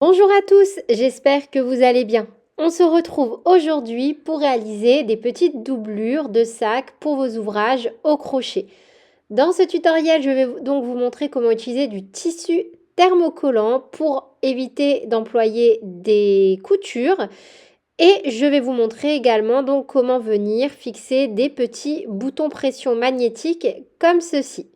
Bonjour à tous, j'espère que vous allez bien. On se retrouve aujourd'hui pour réaliser des petites doublures de sacs pour vos ouvrages au crochet. Dans ce tutoriel, je vais donc vous montrer comment utiliser du tissu thermocollant pour éviter d'employer des coutures. Et je vais vous montrer également donc comment venir fixer des petits boutons pression magnétiques comme ceci.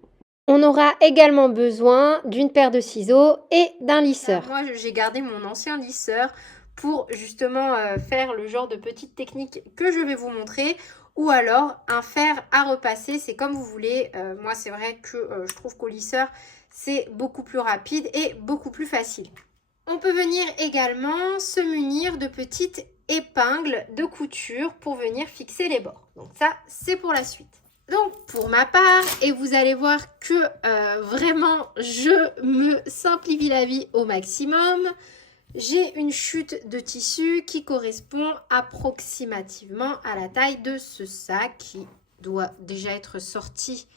On aura également besoin d'une paire de ciseaux et d'un lisseur. Moi, j'ai gardé mon ancien lisseur pour justement faire le genre de petite technique que je vais vous montrer, ou alors un fer à repasser, c'est comme vous voulez. Moi, c'est vrai que je trouve qu'au lisseur, c'est beaucoup plus rapide et beaucoup plus facile. On peut venir également se munir de petites épingles de couture pour venir fixer les bords. Donc ça, c'est pour la suite. Donc pour ma part, et vous allez voir que vraiment je me simplifie la vie au maximum, j'ai une chute de tissu qui correspond approximativement à la taille de ce sac qui doit déjà être sorti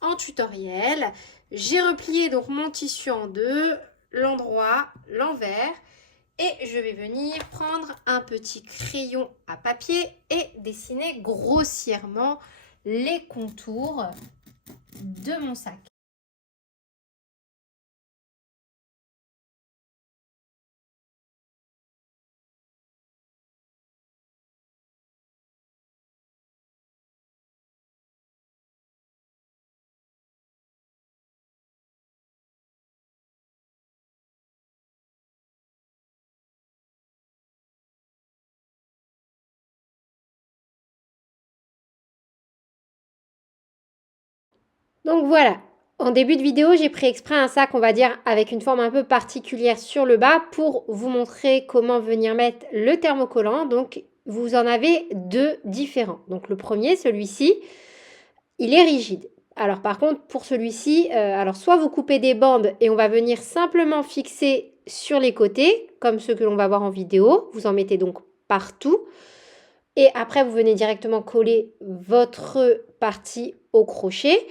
en tutoriel. J'ai replié donc mon tissu en deux, l'endroit, l'envers, et je vais venir prendre un petit crayon à papier et dessiner grossièrement les contours de mon sac. Donc voilà, en début de vidéo, j'ai pris exprès un sac, on va dire, avec une forme un peu particulière sur le bas pour vous montrer comment venir mettre le thermocollant. Donc vous en avez deux différents. Donc le premier, celui-ci, il est rigide. Alors par contre, pour celui-ci, alors soit vous coupez des bandes et on va venir simplement fixer sur les côtés, comme ceux que l'on va voir en vidéo. Vous en mettez donc partout. Et après, vous venez directement coller votre partie au crochet.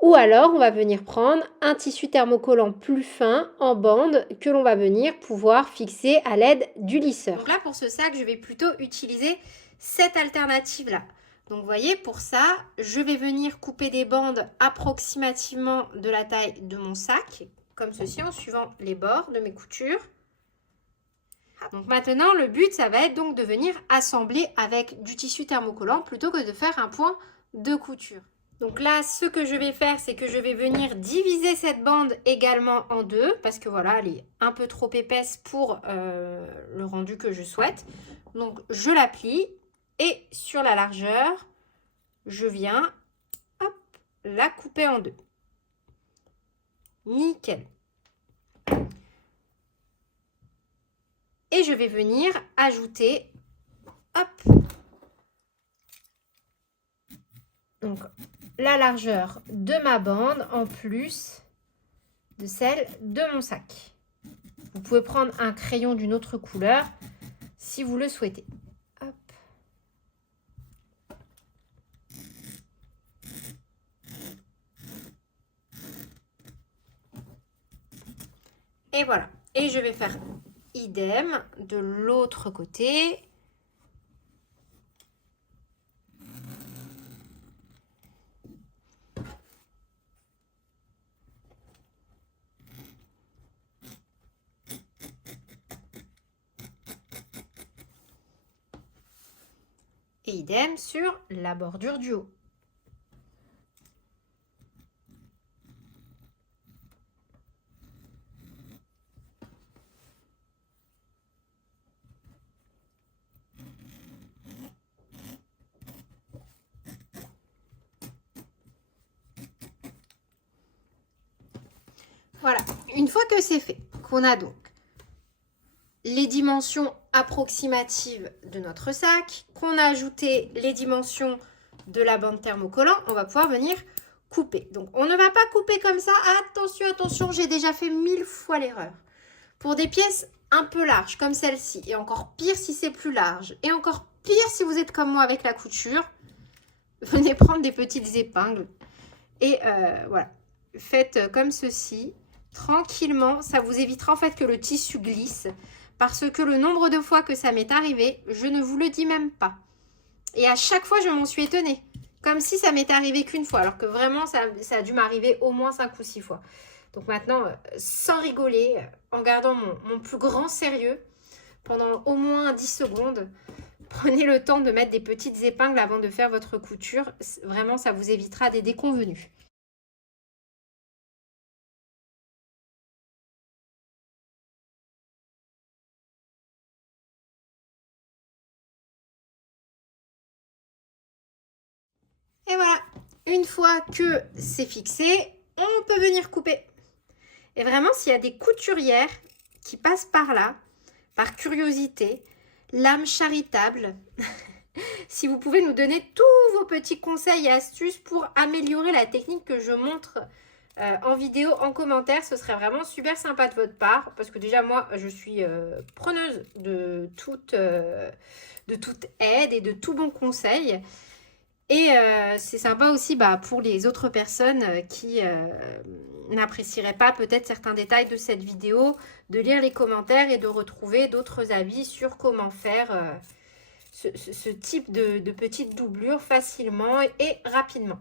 Ou alors, on va venir prendre un tissu thermocollant plus fin en bande que l'on va venir pouvoir fixer à l'aide du lisseur. Donc là, pour ce sac, je vais plutôt utiliser cette alternative-là. Donc, vous voyez, pour ça, je vais venir couper des bandes approximativement de la taille de mon sac, comme ceci, en suivant les bords de mes coutures. Donc maintenant, le but, ça va être donc de venir assembler avec du tissu thermocollant plutôt que de faire un point de couture. Donc là, ce que je vais faire, c'est que je vais venir diviser cette bande également en deux parce que voilà, elle est un peu trop épaisse pour le rendu que je souhaite. Donc je la plie et sur la largeur, je viens hop, la couper en deux. Nickel. Et je vais venir ajouter, hop, donc la largeur de ma bande en plus de celle de mon sac. Vous pouvez prendre un crayon d'une autre couleur si vous le souhaitez. Hop. Et voilà. Et je vais faire idem de l'autre côté. Et idem sur la bordure du haut. Voilà, une fois que c'est fait, qu'on a donc les dimensions approximatives de notre sac, qu'on a ajouté les dimensions de la bande thermocollant, on va pouvoir venir couper. Donc on ne va pas couper comme ça, attention, attention, j'ai déjà fait 1000 fois l'erreur. Pour des pièces un peu larges comme celle-ci, et encore pire si c'est plus large, et encore pire si vous êtes comme moi avec la couture, venez prendre des petites épingles et voilà, faites comme ceci. tranquillement. Ça vous évitera en fait que le tissu glisse. Parce que le nombre de fois que ça m'est arrivé, je ne vous le dis même pas. Et à chaque fois, je m'en suis étonnée. Comme si ça m'était arrivé qu'une fois. Alors que vraiment, ça a dû m'arriver au moins 5 ou 6 fois. Donc maintenant, sans rigoler, en gardant mon plus grand sérieux, pendant au moins 10 secondes, prenez le temps de mettre des petites épingles avant de faire votre couture. Vraiment, ça vous évitera des déconvenues. Et voilà, une fois que c'est fixé, on peut venir couper. Et vraiment, s'il y a des couturières qui passent par là, par curiosité, l'âme charitable, si vous pouvez nous donner tous vos petits conseils et astuces pour améliorer la technique que je montre en vidéo, en commentaire, ce serait vraiment super sympa de votre part. Parce que déjà, moi, je suis preneuse de toute aide et de tout bon conseil. Et c'est sympa aussi pour les autres personnes qui n'apprécieraient pas peut-être certains détails de cette vidéo, de lire les commentaires et de retrouver d'autres avis sur comment faire ce type de petite doublure facilement et rapidement.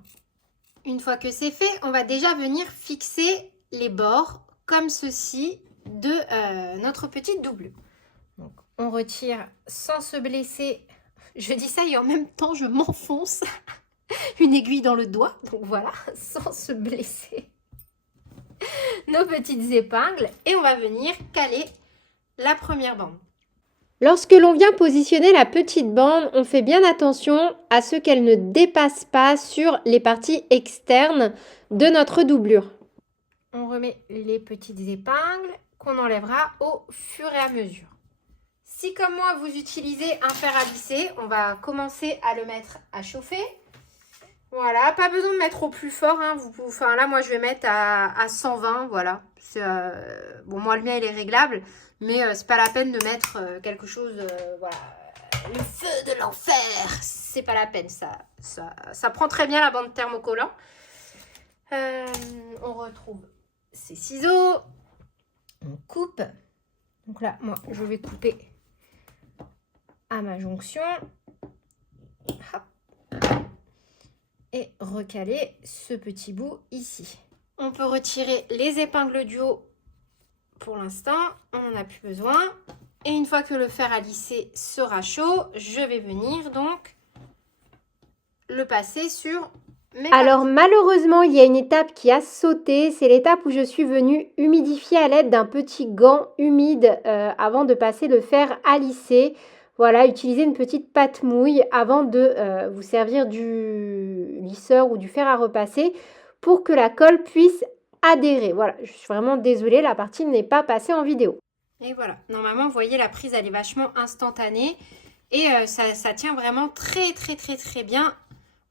Une fois que c'est fait, on va déjà venir fixer les bords comme ceci de notre petite doublure. Donc, on retire sans se blesser. Je dis ça et en même temps, je m'enfonce une aiguille dans le doigt. Donc voilà, sans se blesser. Nos petites épingles. Et on va venir caler la première bande. Lorsque l'on vient positionner la petite bande, on fait bien attention à ce qu'elle ne dépasse pas sur les parties externes de notre doublure. On remet les petites épingles qu'on enlèvera au fur et à mesure. Si comme moi vous utilisez un fer à lisser, on va commencer à le mettre à chauffer. Voilà, pas besoin de mettre au plus fort. Hein. Enfin là, moi je vais mettre à 120. Voilà. Bon, moi le mien il est réglable, mais c'est pas la peine de mettre quelque chose. Voilà, le feu de l'enfer. C'est pas la peine. Ça prend très bien la bande thermocollant. On retrouve ces ciseaux. On coupe. Donc là, moi je vais couper à ma jonction. Hop. Et recaler ce petit bout ici. On peut retirer les épingles du haut pour l'instant, on n'en a plus besoin. Et une fois que le fer à lisser sera chaud, je vais venir donc le passer sur mes Alors malheureusement, il y a une étape qui a sauté. C'est l'étape où je suis venue humidifier à l'aide d'un petit gant humide avant de passer le fer à lisser. Voilà, utilisez une petite pâte mouille avant de vous servir du lisseur ou du fer à repasser pour que la colle puisse adhérer. Voilà, je suis vraiment désolée, la partie n'est pas passée en vidéo. Et voilà, normalement, vous voyez, la prise, elle est vachement instantanée et ça tient vraiment très, très, très, très bien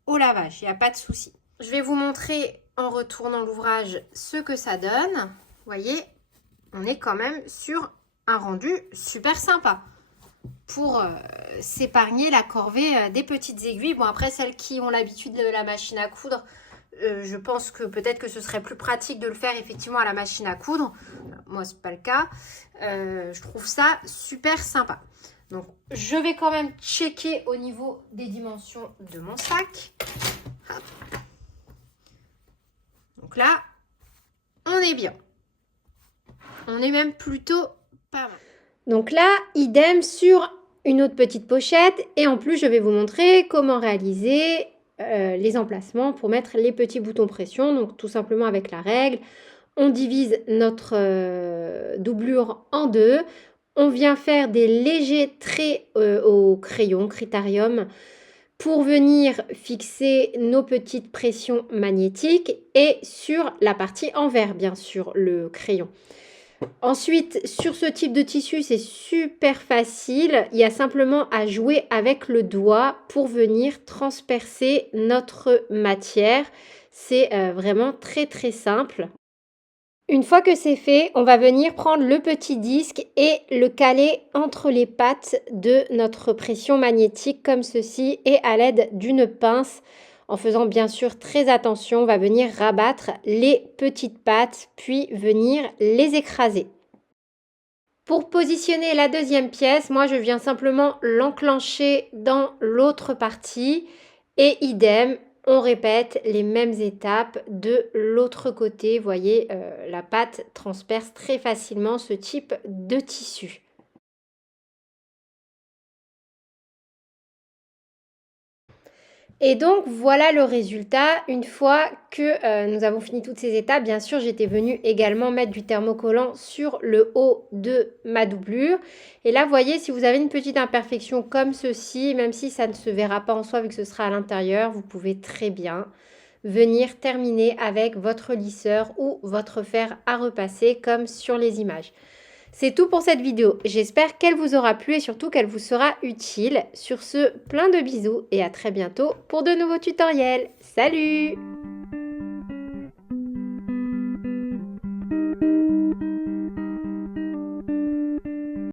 au lavage. Il n'y a pas de souci. Je vais vous montrer en retournant l'ouvrage ce que ça donne. Vous voyez, on est quand même sur un rendu super sympa pour s'épargner la corvée des petites aiguilles. Bon, après, celles qui ont l'habitude de la machine à coudre, je pense que peut-être que ce serait plus pratique de le faire effectivement à la machine à coudre. Moi, ce n'est pas le cas. Je trouve ça super sympa. Donc, je vais quand même checker au niveau des dimensions de mon sac. Hop. Donc là, on est bien. On est même plutôt pas mal. Donc là, idem sur une autre petite pochette. Et en plus, je vais vous montrer comment réaliser les emplacements pour mettre les petits boutons pression. Donc tout simplement avec la règle, on divise notre doublure en deux. On vient faire des légers traits au crayon Critarium pour venir fixer nos petites pressions magnétiques et sur la partie envers, bien sûr, le crayon. Ensuite, sur ce type de tissu, c'est super facile. Il y a simplement à jouer avec le doigt pour venir transpercer notre matière. C'est vraiment très très simple. Une fois que c'est fait, on va venir prendre le petit disque et le caler entre les pattes de notre pression magnétique comme ceci et à l'aide d'une pince, en faisant bien sûr très attention. On va venir rabattre les petites pâtes, puis venir les écraser. Pour positionner la deuxième pièce, moi je viens simplement l'enclencher dans l'autre partie et idem, on répète les mêmes étapes de l'autre côté. Vous voyez, la pâte transperce très facilement ce type de tissu. Et donc voilà le résultat. Une fois que nous avons fini toutes ces étapes, bien sûr, j'étais venue également mettre du thermocollant sur le haut de ma doublure. Et là, vous voyez, si vous avez une petite imperfection comme ceci, même si ça ne se verra pas en soi vu que ce sera à l'intérieur, vous pouvez très bien venir terminer avec votre lisseur ou votre fer à repasser comme sur les images. C'est tout pour cette vidéo. J'espère qu'elle vous aura plu et surtout qu'elle vous sera utile. Sur ce, plein de bisous et à très bientôt pour de nouveaux tutoriels. Salut!